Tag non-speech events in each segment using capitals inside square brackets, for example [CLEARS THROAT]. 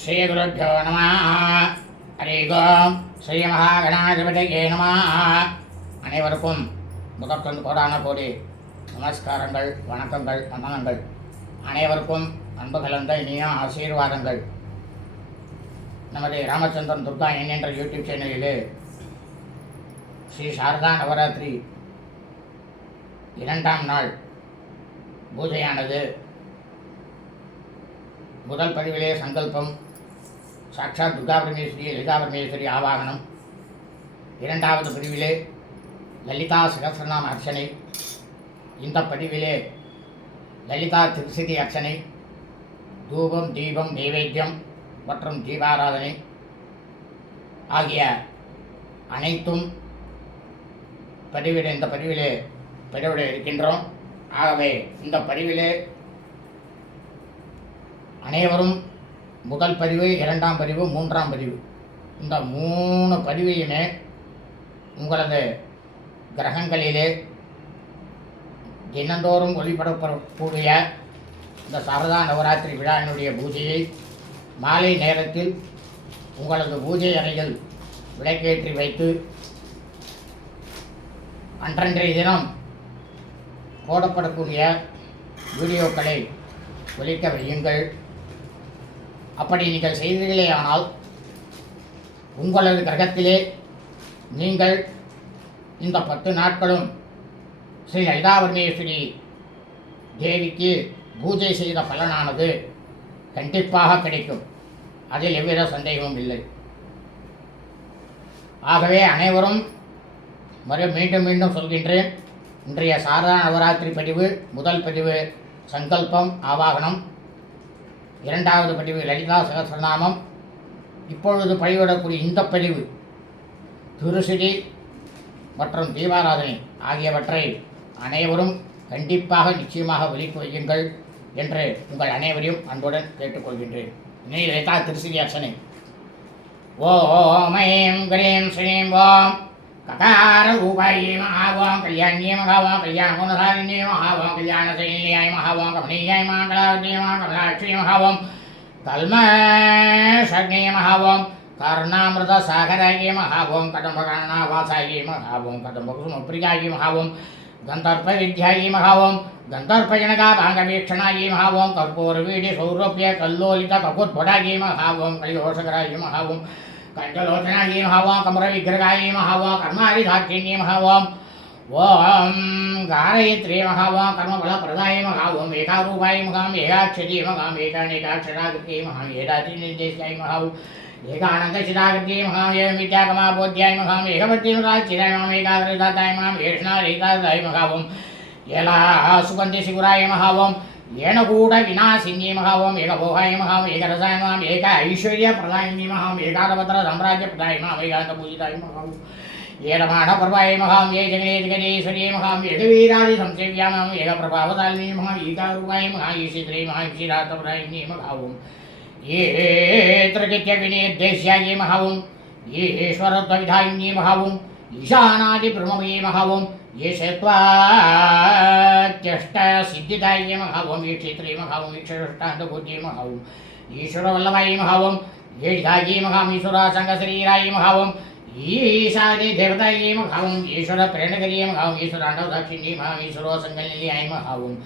ஸ்ரீகுருப்போ நம. ஹரி ஓம் ஸ்ரீ மகாகணாதிபதியே நம. அனைவருக்கும் முகத்தொன் கோடான கோடி நமஸ்காரங்கள் வணக்கங்கள் வந்தனங்கள். அனைவருக்கும் அன்பு கலந்த இனிய ஆசீர்வாதங்கள். நமது ராமச்சந்திரன் துர்கா என்கின்ற யூடியூப் சேனலிலே ஸ்ரீ சாரதா நவராத்திரி இரண்டாம் நாள் பூஜையானது. முதல் பதிவிலே சங்கல்பம் சாட்சாத் துர்கா பரமேஸ்வரி லலிதா பரமேஸ்வரி ஆவாகனம். இரண்டாவது பதிவிலே லலிதா சகசிரநாம அர்ச்சனை. இந்த பதிவிலே லலிதா திருசிதி அர்ச்சனை. தூபம் தீபம் நைவேத்தியம் மற்றும் தீபாராதனை ஆகிய அனைத்தும் பதிவிட இந்த பதிவிலே பதிவிட இருக்கின்றோம். ஆகவே இந்த பதிவிலே அனைவரும் முதல் பதிவு இரண்டாம் பதிவு மூன்றாம் பதிவு. இந்த மூணு பதிவையுமே உங்களது கிரகங்களிலே தினந்தோறும் ஒளிபடப்படக்கூடிய இந்த சாரதா நவராத்திரி விழாவினுடைய பூஜையை மாலை நேரத்தில் உங்களது பூஜை அறையில் விளக்கேற்றி வைத்து அன்றன்றைய தினம் போடப்படக்கூடிய வீடியோக்களை ஒலிக்க வையுங்கள். அப்படி நீங்கள் செய்தீர்களேயானால் உங்களது கிரகத்திலே நீங்கள் இந்த பத்து நாட்களும் ஸ்ரீ லலிதாபரமேஸ்வரி தேவிக்கு பூஜை செய்த பலனானது கண்டிப்பாக கிடைக்கும். அதில் எவ்வித சந்தேகமும் இல்லை. ஆகவே அனைவரும் மறு மீண்டும் மீண்டும் சொல்கின்றேன். இன்றைய சாரதா நவராத்திரி பதிவு முதல் பதிவு சங்கல்பம் ஆவாகனம். இரண்டாவது பதிவு லலிதா சகசிரநாமம். இப்பொழுது பதிவிடக்கூடிய இந்த பதிவு திருசிடி மற்றும் தீபாராதனை ஆகியவற்றை அனைவரும் கண்டிப்பாக நிச்சயமாக விழிப்பு வையுங்கள் என்று உங்கள் அனைவரையும் அன்புடன் கேட்டுக்கொள்கின்றேன். நீ லலிதா திருசிரி அர்ச்சனை. ஓம் ஐம் கிரீம் ஸ்ரீம் ஓம். ककाररूपायै महावां कल्याण्ये महावां कल्याणगुणधारिण्ये महावां कल्याणशैल्याय महावां कमनीयाय माङ्गलाग्ने माङ्गलाक्षी महावां कल्मषज्ञे महावां कर्णामृतसागरायै महावां कदम्बकर्णावासायै महावां कदम्बकुसुमप्रियायै महावां गन्धर्पविद्यायै महावां गन्धर्पजनकाभाङ्गवीक्षणायै महावां कर्पूरवीडिसौरभ्य कल्लोलितककुत्पुटायै महावां कयोषकरायै महावां पञ्चलोचनायै महावा कमरविग्रगायै महावा कर्मारिधाक्षिण्ये महावाम् ॐ गारयित्र्ये महावा कर्मफलप्रदाय महावम् एकारूपाय महाम् एकाक्षरी महाम् एकानेकाक्षराकृत्यै महाम् एकाचिनिर्देशाय महाव एकानन्दशिराकृत्यै महाम् एवमित्याकमाबोध्याय महाम् एकमत्यमराचिराय माम् एकाग्रदाताय माम् एष्णारेताय महावम् एलासुकन्दिशिगुराय महावम् வித்யாகமாபோத்யாய மகாம் ஏகவத்தி மகாச்சிராய மகாம் ஏகாகிருதாத்தாய மகாம் ஏஷ்ணாரேகாதாய மகாவும் ஏலா சுகந்தி சிகுராய மகாவோம் ஏனகூட விநாசின்யே மகாவோம் ஏகபோகாய மகாம் ஏகரசாய மகாம் ஏக ஐஸ்வர்ய பிரதாயினி மகாம் ஏகாதபத்திர சாம்ராஜ்ய பிரதாய மகாம் ஏகாந்த பூஜிதாய மகாம் ஏடமான பிரபாய மகாம் ஏ ஜெகனே ஜெகதீஸ்வரியே மகாம் ஏகவீராதி சம்சேவியாமாம் ஏகபிரபாவதாலினி மகாம் ஈகாரூபாய மகா ஈசித்ரே மகா ஈசிராத்தபிராயினி மகாவும் ஏத்திரகித்ய வினேத்தேஷ்யாயே மகாவும் ஈஸ்வரத்வவிதாயினி மகாவும் ஈசானாதி பிரமயே மகாவும் ஈஷத்வாத்தியஷ்டசித்திதாய மகாவோம் ஈஷேத்ரே மகாவோம் ஈஷஷ்டாந்தபூத்திய மகாவோம் ஈஸ்வரவல்லபாய மகாவோம் ஈஷாயி மகாம் ஈஸ்வரா சங்கசரீராய மகாவோம் ஈஷாதி தேவதாய மகாவோம் ஈஸ்வர பிரேணகரிய மகாவோம் ஈஸ்வராண்டவ சாட்சிண்டி மகாம் ஈஸ்வரோ சங்கலியாய மகாவோம்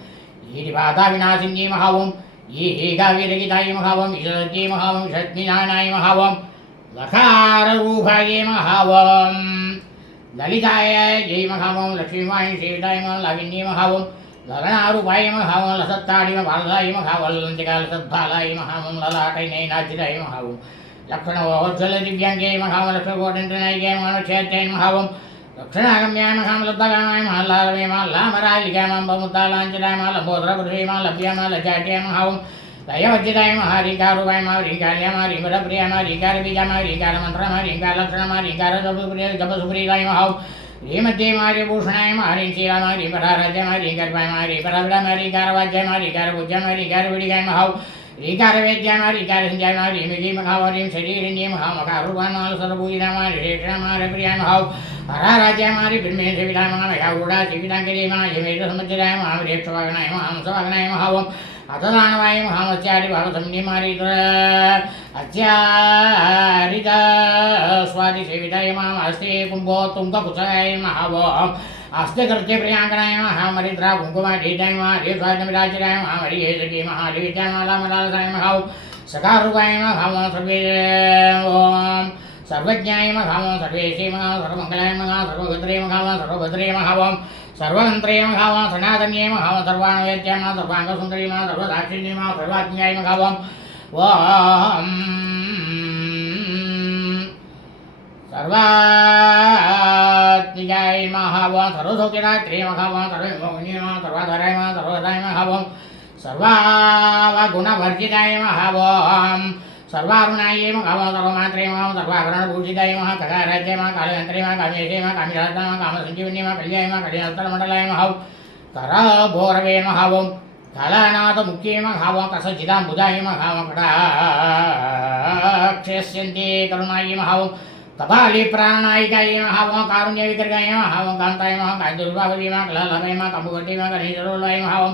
ஈரிபாதா விநாசிண்டி மகாவோம் ஈகாவிரகிதாய மகாவோம் ஈஸ்வரத்திய மகாவோம் ஷட்னிநாயனாய மகாவோம் லகாரூபாய மகாவோம் లలితాయ జయమహావం లక్ష్మీమాయ శ్రీడాయమ లావిన్యమహావం లలనారూపాయమహావం లసత్తాడిమ బాలదాయమహావం లంతికాల సద్బాలాయమహావం లలాటైనైనాచిరాయమహావం లక్షణవత్సల దివ్యాంగేయమహావం లక్షకోటంటనాయకేమహావం దక్షిణాగమ్యామహాం లబ్ధగామాయమహాలాలవేమాల్లామరాలికామాంబముద్దాలాంజనామాలంబోధరగృహేమాలభ్యామాలజాట్యామహావం లజాట్యాయ మహావం దయవజ్జిదాయ మహారీకారువాయ మహరీకార్య మహరీవర ప్రియ మహరీకార బీజ మహరీకార మంత్ర మహరీకార లక్షణ మహరీకార జపసుప్రియ జపసుప్రియాయ మహాం శ్రీమద్దే మార్యభూషణాయ మహరీ శ్రీరా మహరీ పరారాజ్య మహరీ గర్భాయ మహరీ పరవిడ మహరీకార వాజ్య మహరీకార భుజ మహరీకార విడిగాయ మహాం రీకార వేద్య మహరీకార సంజాయ మహరీ మిగి మహావరీం శరీరంజే మహామకారువానాలు సర్వభూజిన మహరీ శ్రేష్ఠ మహరీ ప్రియాయ మహాం హరారాజ్య మహరీ బ్రహ్మే శివిడాయ మహామయాగూడా శివిదాంకరే మహాయమేత అతదానమాయ మహామత్యాది భాగసంయమారీత అత్యారిత స్వాది సేవితాయ మాం హస్తే కుంభో తుంగ కుశలాయ మహాభో హస్తే కృత్య ప్రియాంకనాయ మహామరిద్రా కుంకుమాఠీతాయ మహాదేవ స్వాదమిరాచిరాయ మహామరి ఏదీ మహాదేవితాయ మహాలామలాలసాయ మహావు సకారూపాయ మహామో సర్వే ఓం सर्वज्ञाय महा सर्वेशे महा सर्वमङ्गलाय महा सर्वभद्रे महा सर्वभद्रे महावाम् సర్వమంత్రయమహావం సనాతన్యమహావం సర్వాణు వేద్యామ సర్వాంగసుందరీమా సర్వదాక్షిణ్యమా సర్వాజ్ఞాయమహావం ఓం సర్వాజ్ఞాయమహావం సర్వసౌఖ్యరాత్రియమహావం సర్వమోహినీయమా సర్వాధరాయమ సర్వదాయమహావం సర్వాగుణవర్జితాయమహావం सर्वारुणाये मम कामो सर्वाभरण मम सर्वाभरणभूषिताय मम कथाराज्ये मम कालयन्त्रे मम कामेशे मम कामिरात्मा मम कामसञ्जीवन्ये मम कल्याय मम कल्याणस्तरमण्डलाय महौ कराभोरवे महावं कलानाथमुख्ये महावं कसचिदां बुधाय महावं कटाक्षयस्यन्ते करुणाय महावं कपाली प्राणायिकाय महावं कारुण्यविकर्गाय महावं कान्ताय महां कान्दुर्भावदीमा कललभय मा कम्बुकटीमा गणेशरोलाय महावं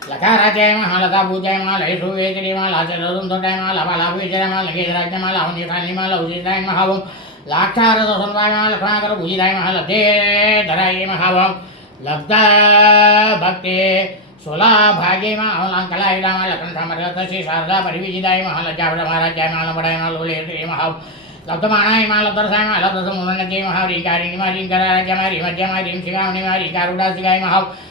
స్తుత్యాయ మహావం ఆయ వృద్ధి వజ్జిదాయ మహాయంక వినాయ మహరికో పారణాం సుఖాయ మహావం లకారాజాయ మహా లతా పూజాయ మహా లయసు వేదిరి మహా లాచరదుంతోటాయ మహా లపాలాభిజయ మహా లగేజరాజ్య మహా లవన్యకాలి మహా లౌజితాయ మహావం లాక్షారద సంవాయ మహా లక్ష్మణాకర పూజితాయ మహా లబ్ధే ధరాయ మహావం లబ్ధ భక్తే సులాభాగ్య మహాలంకలాయ రామ లక్ష్మణ సమర్థ శ్రీ శారదా పరివిజితాయ మహా లజ్జాపడ మహారాజ్యాయ మహా లబడాయ మహా లోలేత్రి మహావం లబ్ధమానాయ మహా లబ్ధరసాయ మహా లబ్ధసమున్నతే మహా రీకారిణి మహా రీంకరాజ్య మహా రీమధ్య మహా రీం శిగామణి మహా రీకారుడాసిగాయ మహావ్ రీకారేంద్రిగా మహా రీకార వాసోజి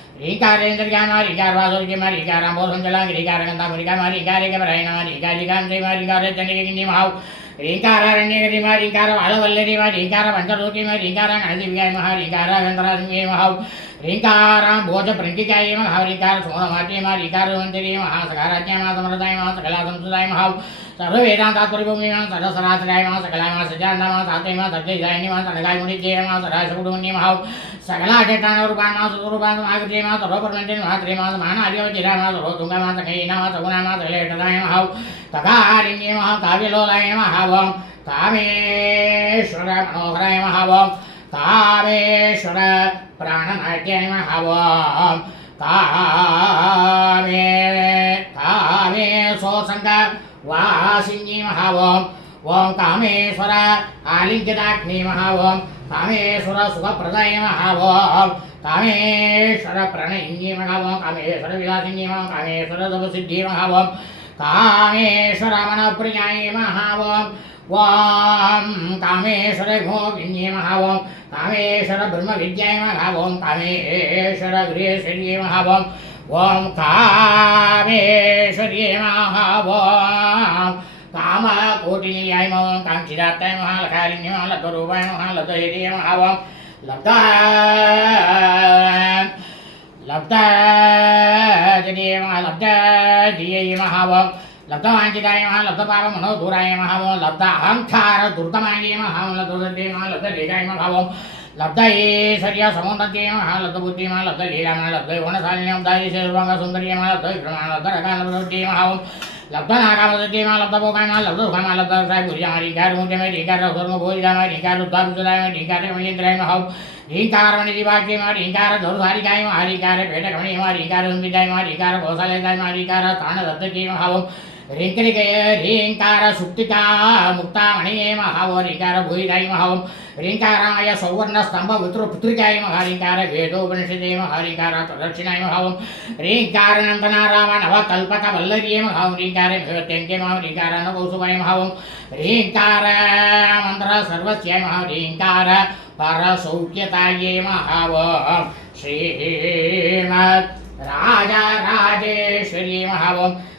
మహా రీకారాంబోధంజలా రీకారగంధా మురిగా మహా రీకారిక పరాయణ మహా రీకారికాం శ్రీ మహా రీకారచండిగిని మహావ్ రీకారణ్యగతి మహా రీకార వాళవల్లరి మహా రీకార పంచలోకి మహా రీకార గణదివ్యాయ మహా రీకార గంధరాజంగే మహావ్ రీకారాం భోజ ప్రంకికాయ మహా రీకార సోమమాట్య మహా రీకార వంతరి మహా సకారాజ్య సర్వేదాంతాత్పరిభూమిమా సర్వసరాశ్రయమా సకలాయమా సజాండమా సాత్యమా సత్యజాయనిమా సనగాయముడి జయమా సదాశకుడుమా సకల అజట్టానూరుపాన్మా సురూపాన్మా ఆకృతిమా సర్వపరమంతిమా త్రిమాసమాన అర్యవచిరామా సర్వతుంగమా సకైనామా సగుణామా సకలేటదాయమహౌ తకారిణ్యమహ కావ్యలోలాయమహావం తామేశ్వర మనోహరాయమహావం తామేశ్వర ప్రాణనాట్యాయమహావం తామే తామే సోసంగ वासिन्यी महावोम ओं कामेश्वर आलिङ्गिताग्नि महावोम कामेश्वर सुखप्रदाय महावोम कामेश्वर प्रणयिन्यी महावोम कामेश्वर विलासिन्यी महावोम कामेश्वर दवसिद्धि महावोम कामेश्वर मनप्रियाय महावोम ओम कामेश्वर भोगिन्ये महावोम कामेश्वर ब्रह्मविद्याय महावोम कामेश्वर गृहेश्वर्ये महावोम ఓం కామేశ్వరి నమః ఓం కామకోటిల్యాయ నమః కాంక్షిదాత్తాయ నమః లకాలిన్య నమః లబ్ధరూపాయ నమః లబ్ధహేతియ నమః ఓం లబ్ధ లబ్ధజనీయ నమః లబ్ధజీయ నమః ఓం లబ్ధవాంఛితాయ నమః లబ్ధపాపమనోధూరాయ నమః ఓం లబ్ధ అహంకార దుర్దమాయ నమః లబ్ధదుర్దే నమః లబ్ధజేయాయ నమః లబ్ధ ఈశ్వర్య సమున్నతే మహా లబ్ధ బుద్ధి మహా లబ్ధ లీలా మహా లబ్ధ గుణశాలిన్యం దాయి శర్వంగ సుందర్య మహా లబ్ధ విక్రమ లబ్ధ రకాల బుద్ధి మహావం లబ్ధ నాగామృతి మహా లబ్ధ భోగాయ మహా లబ్ధ సుఖమ లబ్ధ సాయి భుజా రీకార ముఖ్యమే రీకార సుర్మ భోజిదామ రీకార ఉద్ధాపుజాయ రీకార మహేంద్రాయ మహావ్ రీంకారమణి దివాక్య మా రీంకార దౌర్ధారికాయ మా రీకార పేటకమణి మా రీకార సుంబిదాయ మా రీకార గోశాలేదాయ మా రీకార తాణ దత్తకీ మహావం ರಿಂಕರಿಕೆಯ ರೀಂಕಾರ ಸುಟ್ಟಿಕಾ ಮುಕ್ತಾಮಣಿಯೇ ಮಹಾವೋ ರಿಂಕಾರ ಭೂಯಿದಾಯಿ ಮಹಾವಂ ರಿಂಕಾರಾಯ ಸೌವರ್ಣ ಸ್ತಂಭ ವಿತೃ ಪುತ್ರಿಕಾಯ ಮಹಾರಿಂಕಾರ ವೇದೋಪನಿಷದೇ ಮಹಾರಿಂಕಾರ ಪ್ರದಕ್ಷಿಣಾಯ ಮಹಾವಂ ರೀಂಕಾರ ನಂದನ ರಾಮ ನವ ಕಲ್ಪಕ ವಲ್ಲರಿಯೇ ಮಹಾವಂ ರೀಂಕಾರ ಭಗವತ್ಯಂಕೆ ಮಹಾ ರೀಂಕಾರ ನವೌಸುವಾಯ ಮಹಾವಂ ರೀಂಕಾರ ಮಂತ್ರ ಸರ್ವಸ್ಯಾಯ ಮಹಾ ರೀಂಕಾರ ಪರಸೌಖ್ಯತಾಯೇ ಮಹಾವಂ ಶ್ರೀಮತ್ ರಾಜ ರಾಜೇಶ್ವರಿ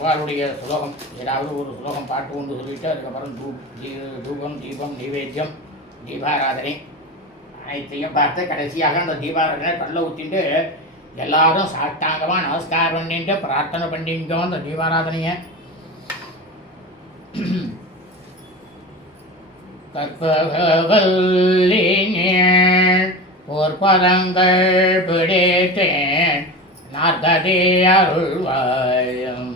அம்பாளுடைய சுலோகம் ஏதாவது ஒரு சுலோகம் பாட்டு கொண்டு சொல்லிட்டு அதுக்கப்புறம் தூ தீ- தூபம் தீபம் நைவேத்தியம் தீபாராதனை அனைத்தையும் பார்த்து கடைசியாக அந்த தீபாராதனை கல்ல ஊற்றிட்டு எல்லாரும் சாஷ்டாங்கமாக நமஸ்காரம் பண்ணிட்டு பிரார்த்தனை பண்ணிட்டோம் அந்த தீபாராதனையை கற்பகவல்லினேன் பொற்பதங்கள் பிடித்தேன் நார்கதி அருள்வாயம்.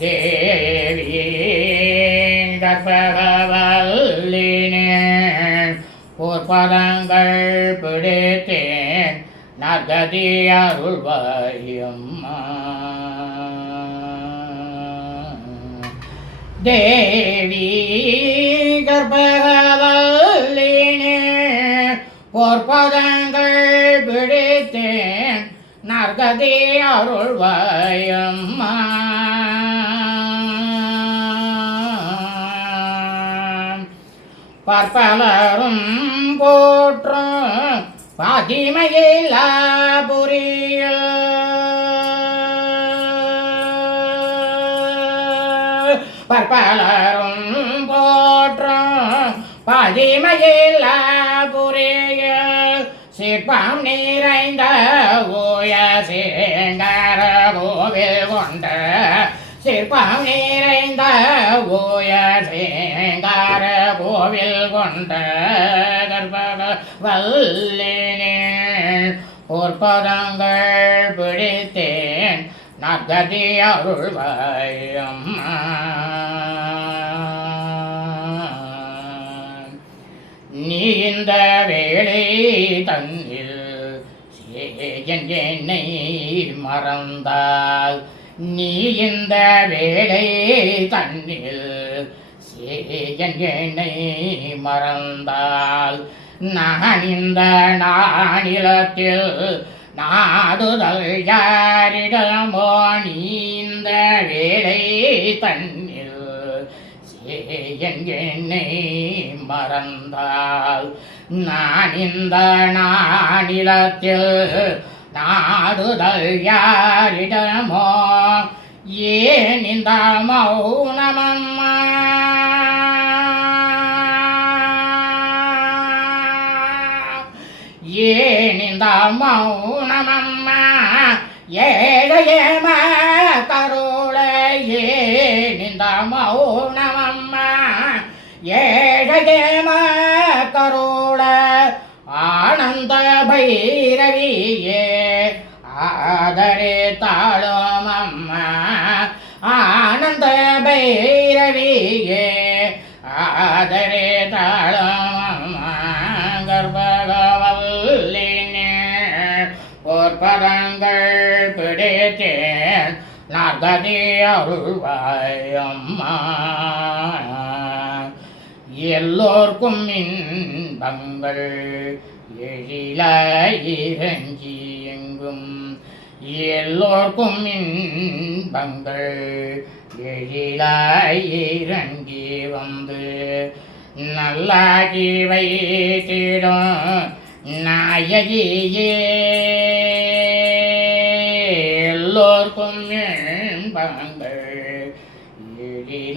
தேவி கற்பகவல்லினேன் பொற்பதங்கள் பிடித்தேன் நர்கதி அருள்வாயம்மா. தேவி கர்ப்பகவல்லினே பொற்பதங்கள் பிடித்தேன் நர்கதி அருள்வாயம்மா. பற்பலரும் போற்றும் பாதிமையில்லா புரியில் பற்பலரும் போற்றும் பதிமையில்லா புரியில் சிற்பம் நிறைந்த ஓய சேங்கர கோவில் கொண்ட சிற்பம் நிறைந்த ஓய சேங்கர கோவில் கொண்ட கற்பக வல்லினேன் பொற்பதங்கள் பிடித்தேன் நகதி அருள்வாயம். நீ இந்த வேளை தன்னில் என்னை மறந்தால் நீ இந்த வேளை தன்னில் சேயன் என்னை மறந்தால்? நான் இந்த நானிலத்தில் நாடுதல் யாரிடமோ நீந்த வேலை வேளை தன்னில்? சேயன் என்னை மறந்தால்? நான் இந்த நாடிலத்தில் நாடுதல் யாரிடமோ ஏன் இந்த மௌனமம்மா ஏன் இந்த மௌனமம்மா ஏழையம கருள ஏன் இந்த மௌனமம்மா ஏழையம கருள ஆனந்த பைரவியே ஆதரே தாளோமம்மா ஆனந்த பைரவியே ஆதரே தாளோமம்மா பிடித்தேன் நகதி அருள்வாயம்மா எல்லோர்க்கும் இன்பங்கள் எழிலாயிரஞ்சி எங்கும். எல்லோர்க்கும் இன்பங்கள் எழிலாயிரங்கி வந்து நல்லாகி வைத்திடும் நாயகியே.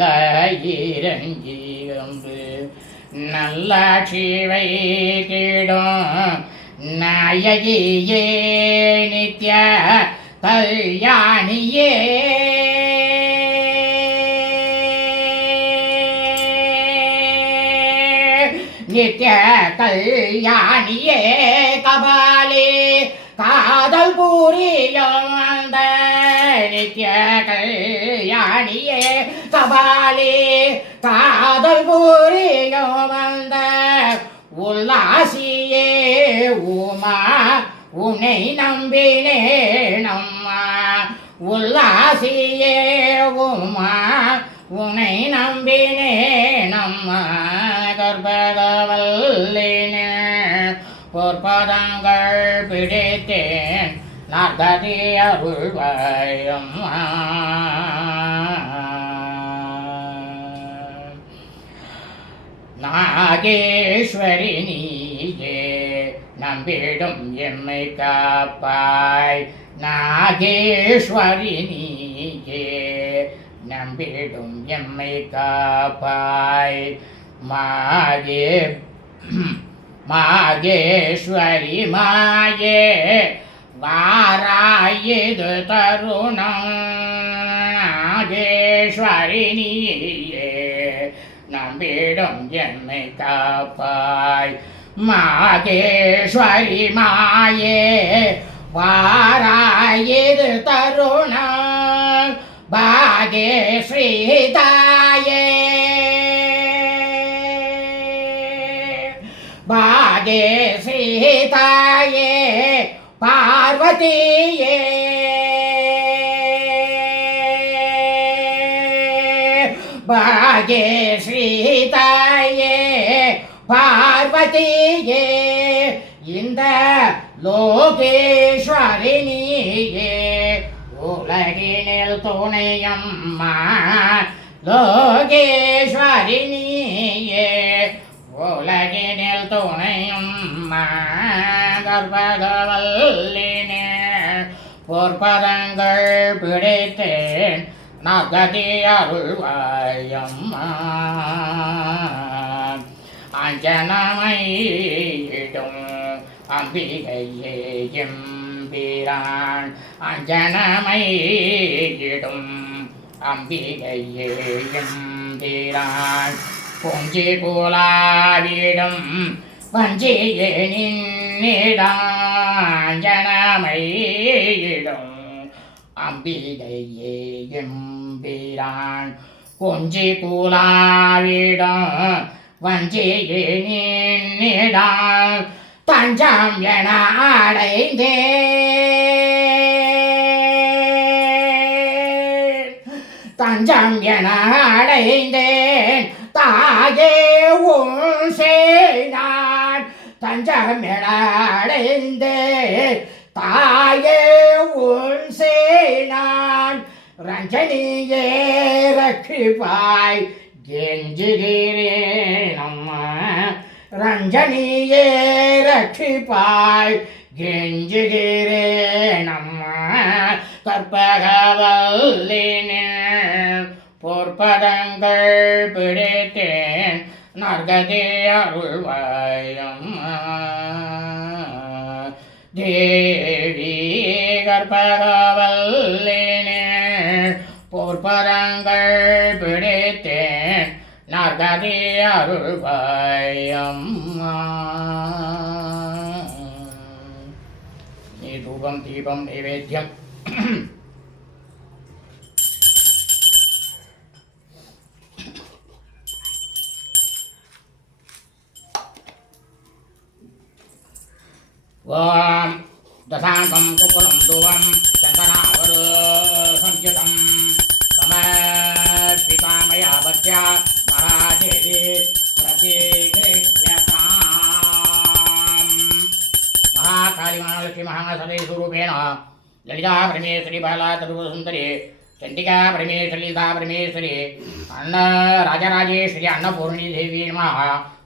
ஈரங்கீகம்பு நல்லாட்சிவை கேடும் நாயகியே நித்ய கல்யாணியே. நித்ய கல்யாணியே கபாலே. காதல் புரியும் அந்த நித்ய கல்யாணியே சபாலே காதல் பூரியோ வந்த உல்லாசியே உமா உன்னை நம்பினேன் அம்மா உல்லாசியே உமா உனை நம்பினேன் அம்மா கர்ப்பகவல்லினே பொற்பதங்கள் பிடித்தேன். நகதி அருள்வாயம்மா நாகேஸ்வரி நீயே நம்பிடும் எம்மை காப்பாய். நாகேஸ்வரி நீயே நம்பிடும் எம்மை காப்பாய். மாகே மாகேஸ்வரி மாயே வா வாராயது தருணம் நாகேஸ்வரி நீயே நம்பிடும் எம்மை காப்பாய். மாகேஸ்வரி மாயே வாராயது தருணம் பாகேஸ்ரீ தாயே பாகேஸ்ரீ தாயே பார்வதியே. பாகேஸ்ரீ தாயே பார்வதியே. இந்த லோகேஸ்வரிணியே உலகினில் துணையம்மா லோகேஸ்வரி கர்ப்பகவல்லினே பொற்பதங்கள் பிடித்தேன். நகதி அருள்வாயம்மா அஞ்சனமையிடும் அம்பிகையே எம்பிரான் அஞ்சனமையிடும் அம்பிகையே எம்பிரான் பொஞ்சி போலாவிடும் வஞ்சியே நின் நின்னிடாஞ்சனமையிடும் அம்பிகையே எம்பிரான் கொஞ்சி கூலாவிடம். வஞ்சியே நின்னிடான் தஞ்சம் என அடைந்தே தஞ்சம் என அடைந்தேன். தாயே உன் சேனா தஞ்சம் தாயே உன் சேனான் ரஞ்சனியே ரட்சிப்பாய். கெஞ்சுகிறேன் அம்மா. ரஞ்சனியே ரட்சிப்பாய். கெஞ்சுகிறேன் அம்மா. கற்பகவல்லினே பொற்பதங்கள் பிடித்தேன். நர்கதே அருள்வாயம். தேவி கற்பகவல்லினே பொற்பதங்கள் பிடித்தேன் நகதி அருள்வாயம்மா. நீ தூபம் தீபம் நைவேத்தியம் ॐ दशाङ्कं कुकुलं दुवं चन्दनावरुसञ्चितं समर्पिता मया भक्त्या महादेवी प्रतिगृह्यताम्। महाकालिमालक्ष्मी महासदैस्वरूपेण ललिता परमेश्वरी बाला तरुसुन्दरी ಚಂಡಿಕಾ ಪರಮೇಶ್ವರಿ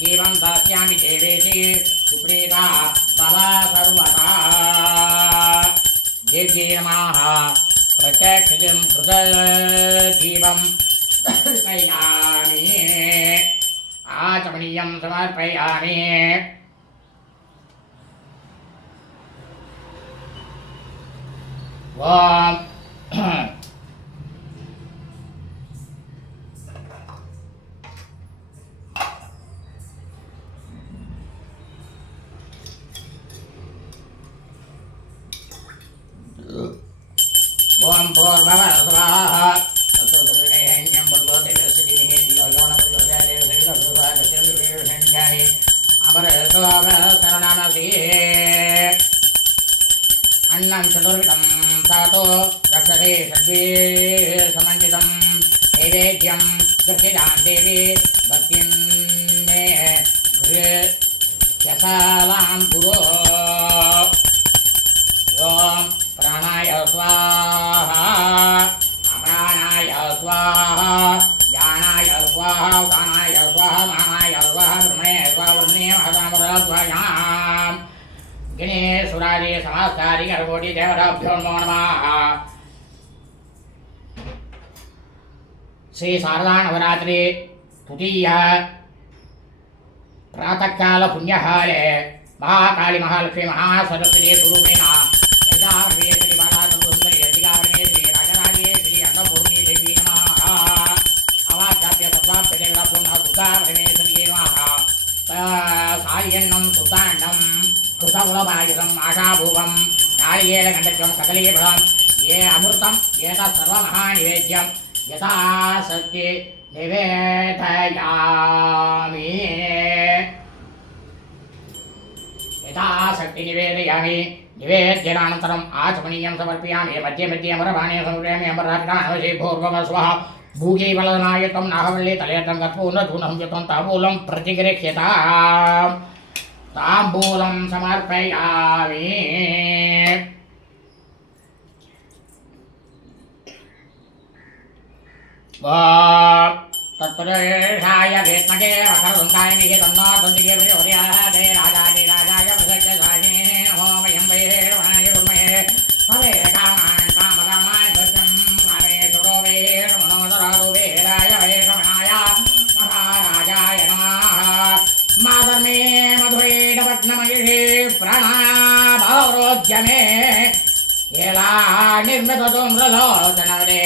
जीवं दास्यामि देवेशि सुप्रीता भव सर्वदा देव्यै नमः प्रत्यक्षितिं कृतदीपं समर्पयामि आचमनीयं समर्पयामि ॐ ॐ శ్రీరామ్ దేవి భక్తిం మే గురే యథావాం గురో ఓం ప్రాణాయ స్వాహ అమరాణాయ స్వాహ జానాయ స్వాహ ప్రాణాయ స్వాహ మానాయ స్వాహ బ్రహ్మణే స్వాహ బ్రహ్మణే మహామరా స్వయాం గిణేశ్వరాజే నమో నమః ஸ்ரீ சாரதா நவராத்திரி துதீய பிராத்தகால புண்ணியகாலே மகாகாளி மகாலட்சுமி மகாசரஸ்வதி சுரூபேணா எல்லாருடைய ஸ்ரீ பாலாசுந்தரி அதிகாரமே ஸ்ரீ ரங்கராஜே ஸ்ரீ அன்னபூர்ணி தேவி நமாக அவாச்சாத்திய சப்தாம் பிள்ளைகளா பொண்ணா சுத்தா ரமேஸ்வரியே நமாக சாரியண்ணம் சுத்தாண்டம் கிருதகுலபாயுதம் ஆஷாபூபம் நாளிகேர கண்டச்சம் சகலீபதம் ஏ அமிர்தம் ஏதா சர்வமகாநிவேத்தியம் यथा निवेदयामि। यथाशक्ति निवेदयामि। निवेद्यनानन्तरम् आचमनीयं समर्पयामि। मध्ये मध्ये अमरबाणे समर्पयामि अमरराजनावशे भूर्वमस्वः भूगीबलनाय त्वं नाहवल्ले ताम्बूलं ताम्बूलं समर्पयामि। तत्पुरुषाय विद्महे वक्रतुण्डाय निहितन्नो तुन्दिके प्रचोदयादे राजादि राजाय प्रसज्जधाने नमो वयं वैर्वणाय कुर्महे हरे कामान् कामकामाय सत्यं कामे सुरो वैर्मनोदरारुवेराय वैष्णवणाय महाराजाय नमः मातर्मे मधुरेडपट्नमयिषे प्रणाभावरोद्यमे येला निर्मिततुं रथोचनवरे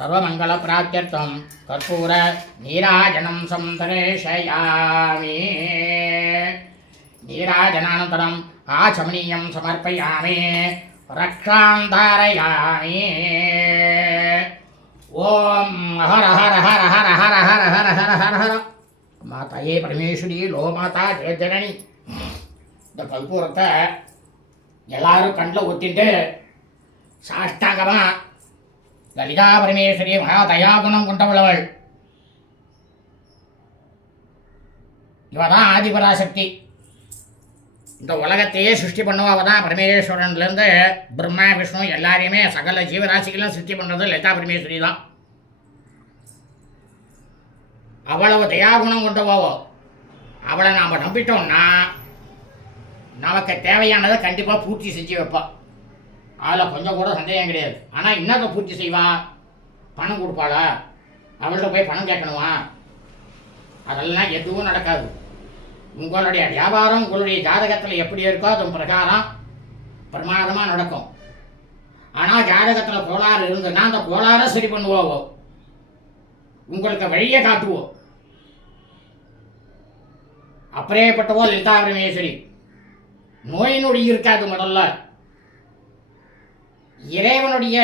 சர்வமங்கலப்பிராப்தியர்த்தம் கற்பூர நீராஜனம் சந்தரேஷயாமி. நீராஜனானந்தரம் ஆச்சமனீயம் சமர்ப்பயாமி. ரக்ஷாந்தாரயாமி ஓம் ஹர ஹர ஹர ஹர ஹர ஹர ஹர ஹர ஹர ஹர மாதாயே பரமேஸ்வரி லோ மாதா ஜெயஜனனி. இந்த கற்பூரத்தை எல்லாரும் கண்ணில் ஊற்றிட்டு சாஷ்டாங்கமாக லலிதா பரமேஸ்வரி மகா தயாகுணம் கொண்டவளவள். இவதான் ஆதிபராசக்தி. இந்த உலகத்தையே சிருஷ்டி பண்ணுவா தான் பரமேஸ்வரன்லேருந்து பிரம்மா விஷ்ணு எல்லாரையுமே சகல ஜீவராசிகளும் சிருஷ்டி பண்ணுறது லலிதா பரமேஸ்வரி தான் அவ்வளவு தயாகுணம் கொண்டவாவோ அவளை நாம் நம்பிட்டோம்னா நமக்கு தேவையானதை கண்டிப்பாக பூர்த்தி செஞ்சு வைப்பான் அதில் கொஞ்சம் கூட சந்தேகம் கிடையாது. ஆனால் என்னத்தை பூர்த்தி செய்வா? பணம் கொடுப்பாளா? அவள்கிட்ட போய் பணம் கேட்கணுமா? அதெல்லாம் எதுவும் நடக்காது. உங்களுடைய வியாபாரம் உங்களுடைய ஜாதகத்தில் எப்படி இருக்கோ அதன் பிரகாரம் பிரமாதமாக நடக்கும். ஆனால் ஜாதகத்தில் கோளாறு இருந்ததுன்னா அந்த கோளாறை சரி பண்ணுவோவோ? உங்களுக்கு வழியை காட்டுவோம். அப்படியேப்பட்டவோ லலிதா சரி நோய் நொடி இருக்காது முதல்ல. இறைவனுடைய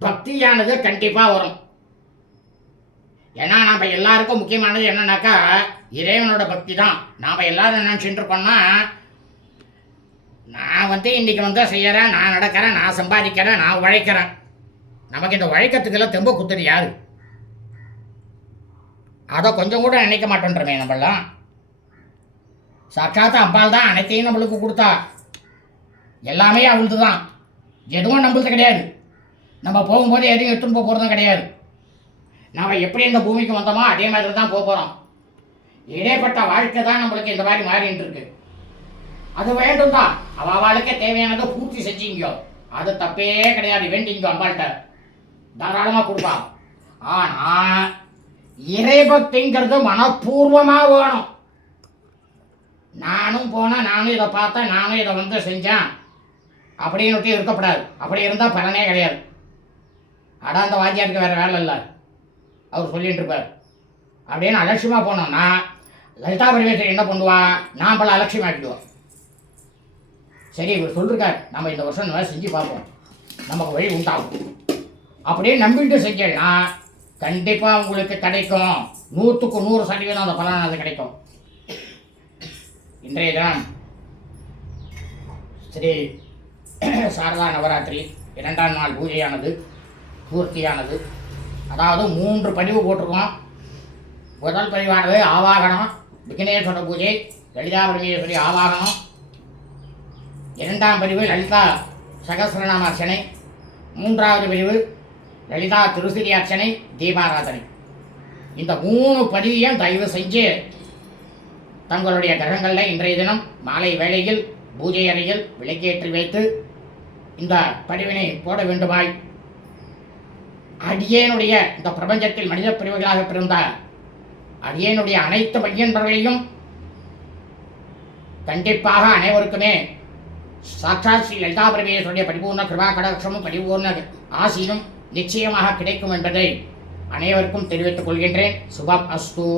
பக்தியானது கண்டிப்பாக வரும். ஏன்னா நாம் எல்லாருக்கும் முக்கியமானது என்னன்னாக்கா இறைவனோட பக்தி தான் நாம் எல்லாரும் நினச்சிட்டு இருக்கோம்னா நான் வந்து இன்னைக்கு வந்து செய்கிறேன் நான் நடக்கிறேன் நான் சம்பாதிக்கிறேன் நான் உழைக்கிறேன். நமக்கு இந்த உழைக்கிறதுக்கெல்லாம் தெம்ப குத்துறது யாரு? அதை கொஞ்சம் கூட நினைக்க மாட்டோன்றமே நம்மளாம் சாட்சாத் அம்பாள் தான் அனைத்தையும் நம்மளுக்கு கொடுத்தா. எல்லாமே அவளுது தான் எதுவும் நம்மளது கிடையாது. நம்ம போகும்போது எதையும் எடுத்துன்னு போக போகிறதும் கிடையாது. நாம் எப்படி இந்த பூமிக்கு வந்தோமோ அதே மாதிரி தான் போக போகிறோம் இடைப்பட்ட வாழ்க்கை தான் நம்மளுக்கு இந்த மாதிரி மாறிட்டு இருக்கு. அது வேண்டும் தான். அவ அவளுக்கே தேவையானதை பூர்த்தி செஞ்சீங்கோ. அது தப்பே கிடையாது. வேண்டிங்கோ அம்பாள்கிட்ட. தாராளமாக கொடுப்பா. ஆனால் இறைபக்திங்கிறது மனப்பூர்வமாக வேணும். நானும் போனேன் நானும் இதை பார்த்தேன் நானும் இதை வந்து செஞ்சேன். அப்படின்னு இருக்கப்படாது அப்படி இருந்தால் பலனே கிடையாது. அடா அந்த வாத்தியாருக்கு வேறு வேலை இல்லை. அவர் சொல்லிட்டு இருப்பார். அப்படின்னு அலட்சியமாக போனோம்னா லலிதா பரிவேஷன் என்ன பண்ணுவா? நாம் பல அலட்சியமாக்கிடுவோம் சரி இவர் சொல்லிருக்கார். நம்ம இந்த வருஷம் இந்த மாதிரி செஞ்சு பார்ப்போம். நமக்கு வழி உண்டாகும். அப்படியே நம்பிட்டு செஞ்சேன்னா கண்டிப்பாக உங்களுக்கு கிடைக்கும். நூற்றுக்கு நூறு சதவீதம் அந்த பலன் அது கிடைக்கும். இன்றைய தினம் ஸ்ரீ [CLEARS THROAT] சாரதா நவராத்திரி இரண்டாம் நாள் பூஜையானது பூர்த்தியானது. அதாவது மூன்று பதிவு போட்டிருக்கோம். முதல் பதிவானது ஆவாகனம் விக்னேஸ்வர பூஜை லலிதா பிரமேஸ்வரி ஆவாகனம். இரண்டாம் பதிவு லலிதா சகசிரநாம அர்ச்சனை. மூன்றாவது பிரிவு லலிதா திருசிரி அர்ச்சனை தீபாராதனை. இந்த மூணு பதிவையும் தயவு செஞ்சு தங்களுடைய கிரகங்களில் இன்றைய தினம் மாலை வேளையில் பூஜை அறையில் விளக்கேற்றி வைத்து இந்த பதிவினை போட வேண்டுமாய். அடியேனுடைய இந்த பிரபஞ்சத்தில் மனித பிரிவுகளாக பிறந்த அடியேனுடைய அனைத்து மையன்பர்களையும் கண்டிப்பாக அனைவருக்குமே சாட்சாத் ஸ்ரீ லலிதா பரமேஸ்வருடைய பரிபூர்ண கிருபா கடகஷமும் பரிபூர்ண ஆசியும் நிச்சயமாக கிடைக்கும் என்பதை அனைவருக்கும் தெரிவித்துக் கொள்கின்றேன். சுபம் அஸ்து.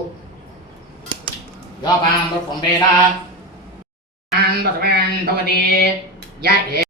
யோகாம்பு பொம்பேரா பவதி